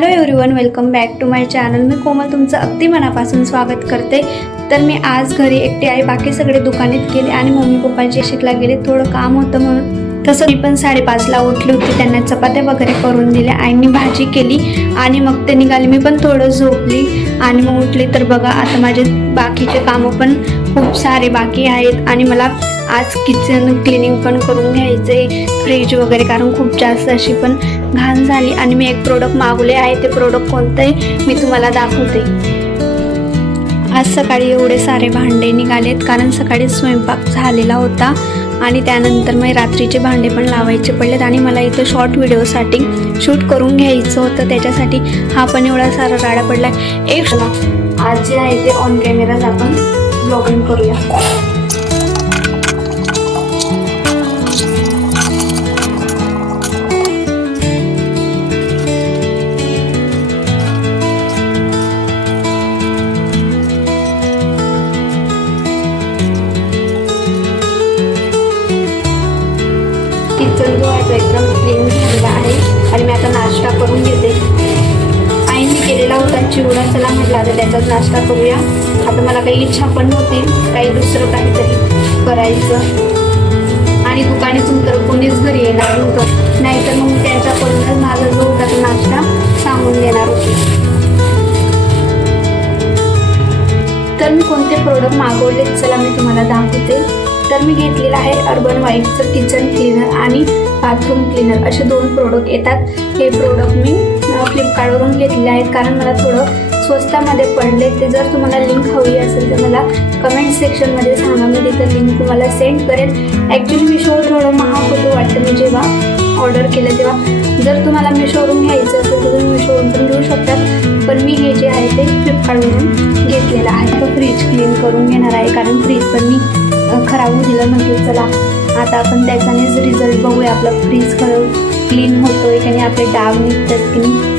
Hello everyone, welcome back to my channel. मी कोमल तुमचं अगदी मनापासून स्वागत करते। तर मी आज घरी एकटी आहे, बाकी सगळे दुकानात गेले आणि मम्मी पप्पांची शिकला गेले, थोडं काम होतं म्हणून। तसं मी पण 5:30ला उठली होती, त्यांना चपात्या वगैरे करून दिल्या, आईनी भाजी केली आणि मग ते निघाले। मी पण थोडं झोपली आणि मग उठली तर बघा आता माझे बाकीचे कामं पण खूप सारे बाकी आहेत आणि मला आज किचन क्लीनिंग पण करून घ्यायचे, फ्रीज वगैरे, कारण खूप जास्त अशी पण घाण झाली। आणि मी एक प्रोडक्ट मागवले आहे, ते प्रोडक्ट कोणतं आहे मी तुम्हाला दाखवते। आज सकाळी एवढे सारे भांडे निघालेत, कारण सकाळी स्वयंपाक झालेला होता आणि त्यानंतर मग रात्रीचे भांडे पण लावायचे पडलेत आणि मला इथं शॉर्ट व्हिडिओसाठी शूट करून घ्यायचं होतं, त्याच्यासाठी हा पण एवढा सारा राडा पडला। एक आज जे आहे ते ऑन कॅमेराच आपण ब्लॉगिंग करूया। किचन जो आहे तो एकदम क्लीन झालेला आहे आणि मी आता नाश्ता करून घेते। आईने केलेला होता चिवडा, चला म्हटलं आता त्याचाच नाश्ता करूया। आता मला काही इच्छा पण नव्हती काही दुसरं काहीतरी करायचं आणि दुकानातून तर कोणीच घरी येणार नव्हतं, नाहीतर मग त्यांच्याकडूनच माझा जो होता तो नाश्ता सांगून देणार होते। तर मी कोणते प्रोडक्ट मागवले चला मी तुम्हाला दाखवते। तर मी घेतलेला आहे अर्बन व्हाईटचं किचन क्लीनर आणि बाथरूम क्लीनर, असे 2 प्रोडक्ट येतात। हे प्रोडक्ट मी फ्लिपकार्टवरून घेतले आहेत, कारण मला थोडं स्वस्तामध्ये पडले। ते जर तुम्हाला लिंक हवी असेल तर मला कमेंट सेक्शनमध्ये सांगा, मी तिथं लिंक तुम्हाला सेंड करेन। ॲक्च्युली मिशोवर थोडं महाग होतं वाटतं मी जेव्हा ऑर्डर केलं तेव्हा। जर तुम्हाला मिशोवरून घ्यायचं असेल तर तुम्ही मिशोवरून पण घेऊ शकतात, पण मी हे जे आहे ते फ्लिपकार्टवरून घेतलेलं आहे। तो फ्रीज क्लीन करून घेणार आहे, कारण फ्रीज पण मी खराब होऊ दिलं, म्हटलं चला आता आपण त्याचानेच रिझल्ट बघूया, आपलं फ्रीज खरं क्लीन होतोय की नाही, आपले डाग निघतात की नाही।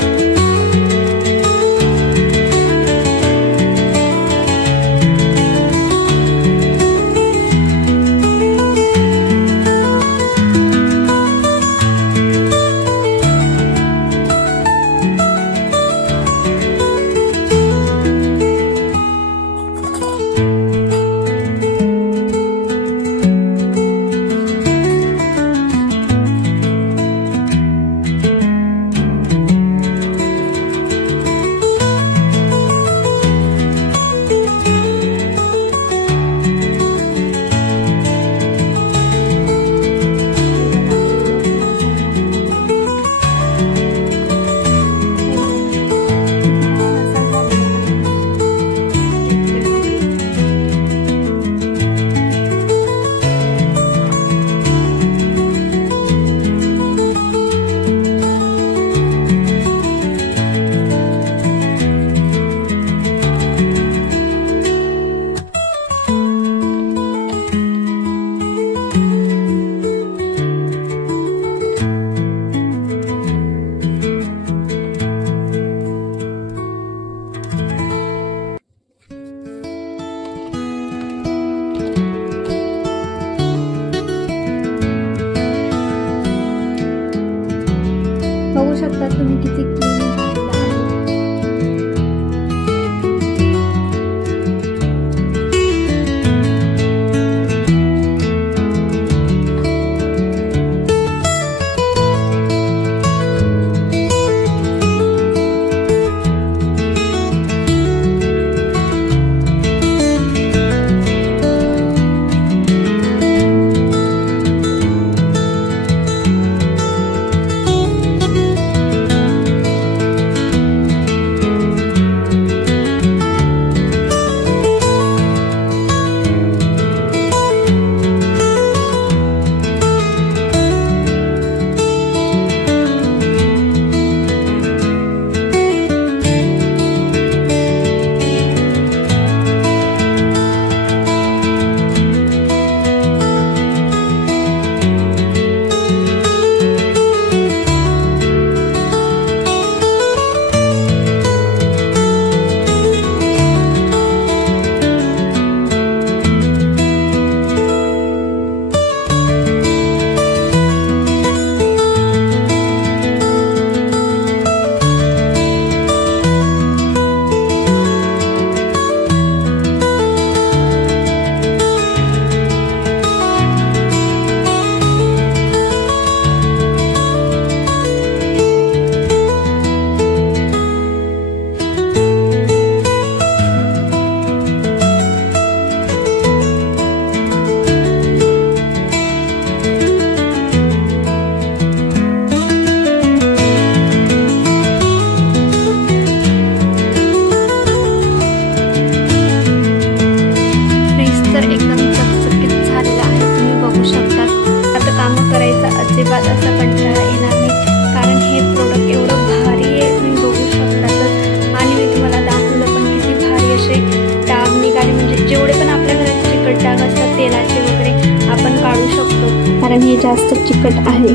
जास्त चिकट आहे।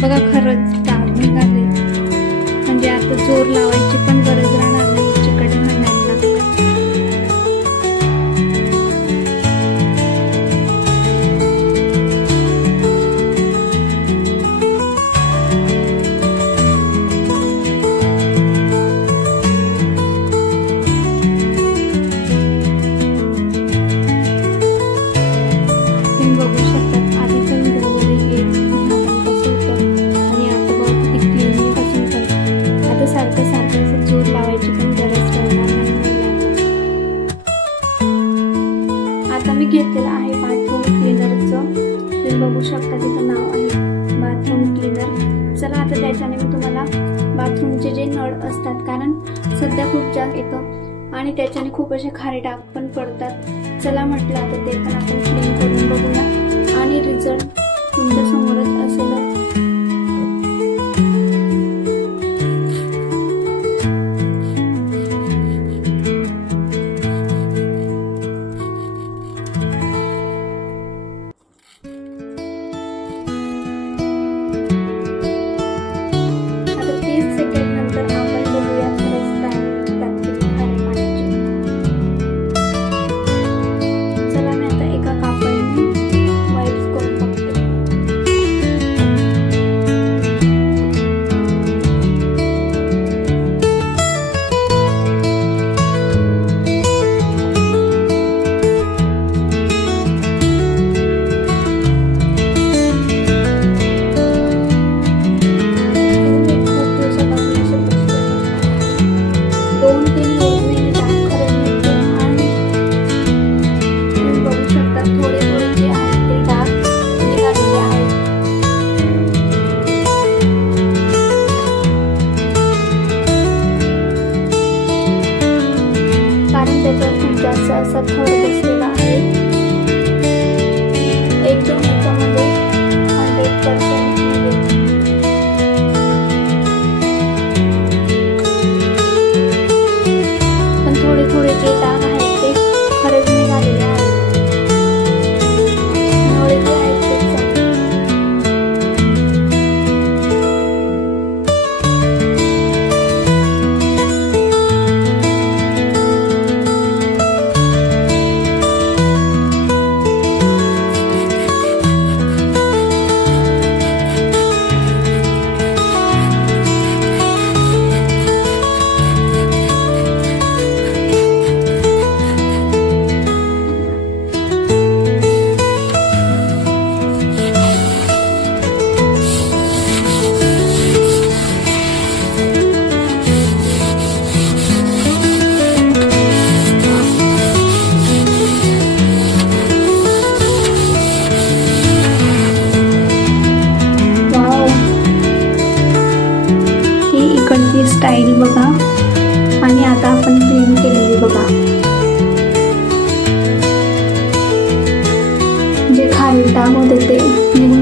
बघा खरंच डाग निघाले, म्हणजे आता जोर लावायची पण गरज राहणार नाही चिकट भांड्यांना। तुम्ही बघू शकता आधीच्या व्हिडिओमध्ये हे सारखं असं जोर लावायची पण गरज पडणार नाही। आता मी घेतलेलं आहे बाथरूम क्लीनरचं, तुम्ही बघू शकता तिथं नाव आहे बाथरूम क्लीनर। चला आता त्याच्याने मी तुम्हाला बाथरूमचे जे नळ असतात, कारण सध्या खूप जास्त येतं आणि त्याच्याने खूप असे खारे डाग पण पडतात। चला म्हटलं आता ते पण आपण क्लीन करून बघूया आणि रिझल्ट तुमच्या समोरच असेलच। त्याच्यावर खूप जास्त असा थर बसलेला आहे। एकदम याच्यामध्ये 100% पण थोडे थोडे जे डाग आहेत ते खरंच निघालेले आहेत। थोडे जे आहेत ते इकडची स्टाईल बघा आणि आता आपण क्लीन केलेली बघा। जे खाली डाग होते ते निघून